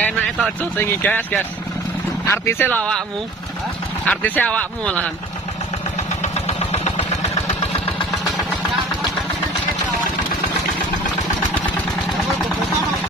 Enak itu sing guys. Artisnya lo awakmu. Artisnya awakmu malahan.